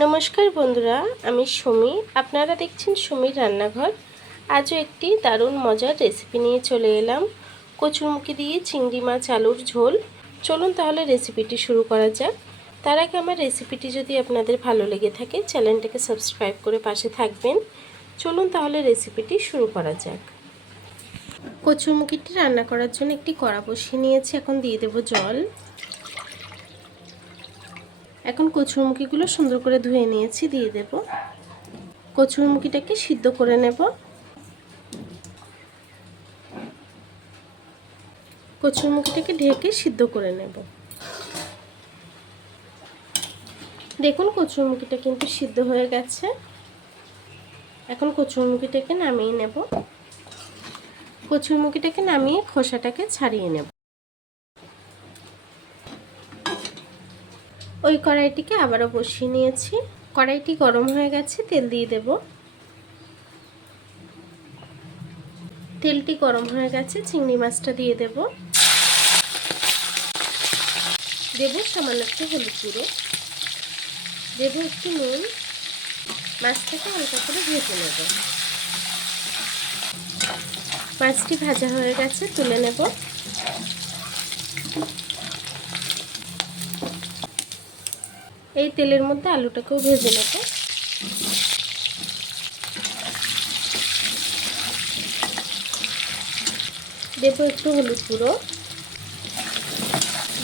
নমস্কার বন্ধুরা, আমি সুমি। আপনারা দেখছেন সুমির রান্নাঘর। আজও একটি দারুণ মজার রেসিপি নিয়ে চলে এলাম। কচুরমুখী দিয়ে চিংড়ি মাছ আলুর ঝোল। চলুন তাহলে রেসিপিটি শুরু করা যাক। তার আগে আমার রেসিপিটি যদি আপনাদের ভালো লেগে থাকে চ্যানেলটাকে সাবস্ক্রাইব করে পাশে থাকবেন। চলুন তাহলে রেসিপিটি শুরু করা যাক। কচুরমুখীটি রান্না করার জন্য একটি কড়া বসিয়ে নিয়েছি। এখন দিয়ে দেব জল। এখন কচুরমুখীগুলো সুন্দর করে ধুয়ে নিয়েছি, দিয়ে দেব। কচুরমুখীটাকে সিদ্ধ করে নেব। কচুরমুখীটাকে ঢেকে সিদ্ধ করে নেব। দেখুন কচুরমুখীটা কিন্তু সিদ্ধ হয়ে গেছে। এখন কচুরমুখীটাকে নামিয়ে নেব। কচুরমুখীটাকে নামিয়ে খোসাটাকে ছাড়িয়ে নেব। ওই কড়াইটিকে আবারও বসিয়ে নিয়েছি। কড়াইটি গরম হয়ে গেছে, তেল দিয়ে দেব। তেলটি গরম হয়ে গেছে, চিংড়ি মাছটা দিয়ে দেব। দেব সামান্য একটু হলুদ গুঁড়ো, দেব একটু নুন। মাছটাকে হালকা করে ভেজে নেব। মাছটি ভাজা হয়ে গেছে, তুলে নেব। এই তেলের মধ্যে আলুটাকেও ভেজে নেব। দেব একটু হলুদ গুঁড়ো,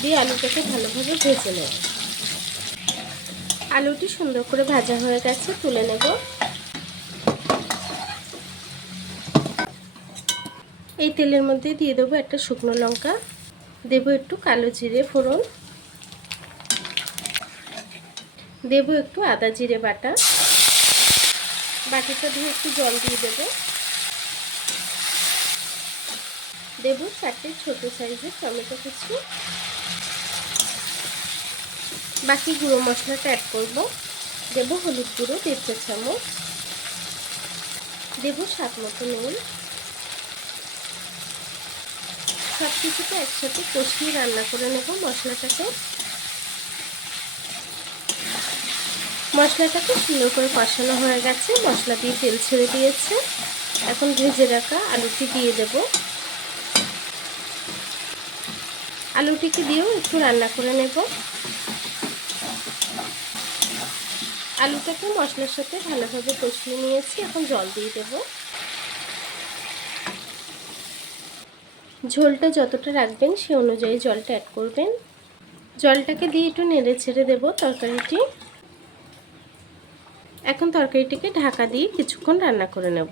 দিয়ে আলুটাকে ভালোভাবে ভেজে নেব। আলুটি সুন্দর করে ভাজা হয়ে গেছে, তুলে নেব। এই তেলের মধ্যে দিয়ে দেবো একটা শুকনো লঙ্কা, দেব একটু কালো জিরে ফোড়ন, দেব একটু আদা জিরে বাটা। বাটিটা দিয়ে একটু জল দিয়ে দেব। দেব 4টে ছোট সাইজের টমেটো কুচি। বাকি গুঁড়ো মশলাটা অ্যাড করব। দেব হলুদ গুঁড়ো 1.5 চা চামচ, দেব স্বাদ মতো নুন। সব কিছুকে একসাথে কষিয়ে রান্না করে নেব মশলাটাকে। মশলাটাকে সুন্দর করে কষানো হয়ে গেছে, মশলা দিয়ে তেল ছেড়ে দিয়েছে। এখন ভেজে রাখা আলুটি দিয়ে দেব। আলুটিকে দিয়েও একটু রান্না করে নেব। আলুটাকে মশলার সাথে ভালোভাবে কষিয়ে নিয়েছি, এখন জল দিয়ে দেব। ঝোলটা যতটা রাখবেন সে অনুযায়ী জলটা অ্যাড করবেন। জলটাকে দিয়ে একটু নেড়ে ছেড়ে দেব তরকারিটি। এখন তরকারিটিকে ঢাকা দিয়ে কিছুক্ষণ রান্না করে নেব।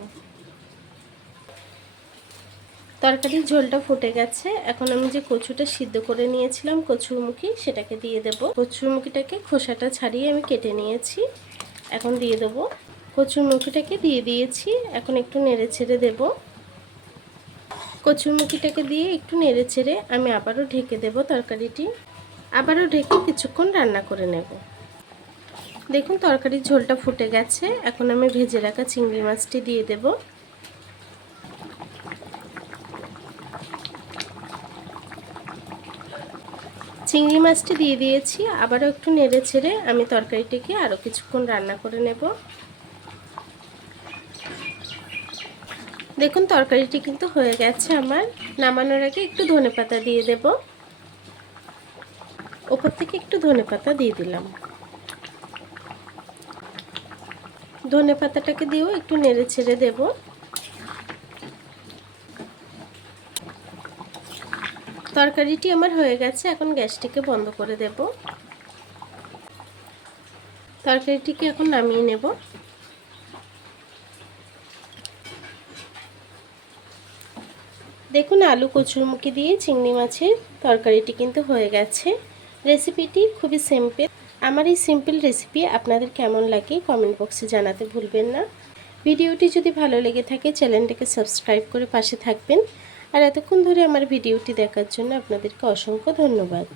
তরকারির ঝোলটা ফুটে গেছে। এখন আমি যে কচুটা সিদ্ধ করে নিয়েছিলাম কচুরমুখী, সেটাকে দিয়ে দেব। কচুরমুখীটাকে খোসাটা ছাড়িয়ে আমি কেটে নিয়েছি, এখন দিয়ে দেব। কচুরমুখীটাকে দিয়ে দিয়েছি, এখন একটু নেড়ে ছেড়ে দেব। কচুরমুখীটাকে দিয়ে একটু নেড়ে ছেড়ে আমি আবারও ঢেকে দেব তরকারিটি। আবারও ঢেকে কিছুক্ষণ রান্না করে নেব। দেখুন তরকারির ঝোলটা ফুটে গেছে। এখন আমি ভেজে রাখা চিংড়ি মাছটি দিয়ে দেব। চিংড়ি মাছটি দিয়ে দিয়েছি, আবারও একটু নেড়ে ছেড়ে আমি তরকারিটিকে আরও কিছুক্ষণ রান্না করে নেব। দেখুন তরকারিটি কিন্তু হয়ে গেছে আমার। নামানোর আগে একটু ধনেপাতা দিয়ে দেব। ওপর থেকে একটু ধনেপাতা দিয়ে দিলাম। ধনেপাতাটাকে দিয়েও একটু নেড়ে ছেড়ে দেব। তরকারিটি আমার হয়ে গেছে, এখন গ্যাসটিকে বন্ধ করে দেব। তরকারিটিকে এখন নামিয়ে নেব। দেখুন আলু কচুরমুখী দিয়ে চিংড়ি মাছের তরকারিটি কিন্তু হয়ে গেছে। রেসিপিটি খুবই সিম্পল। আমার এই সিম্পল রেসিপি আপনাদের কেমন লাগে কমেন্ট বক্সে জানাতে ভুলবেন না। ভিডিওটি যদি ভালো লেগে থাকে চ্যানেলটাকে সাবস্ক্রাইব করে পাশে থাকবেন। আর এতক্ষণ ধরে আমার ভিডিওটি দেখার জন্য আপনাদেরকে অসংখ্য ধন্যবাদ।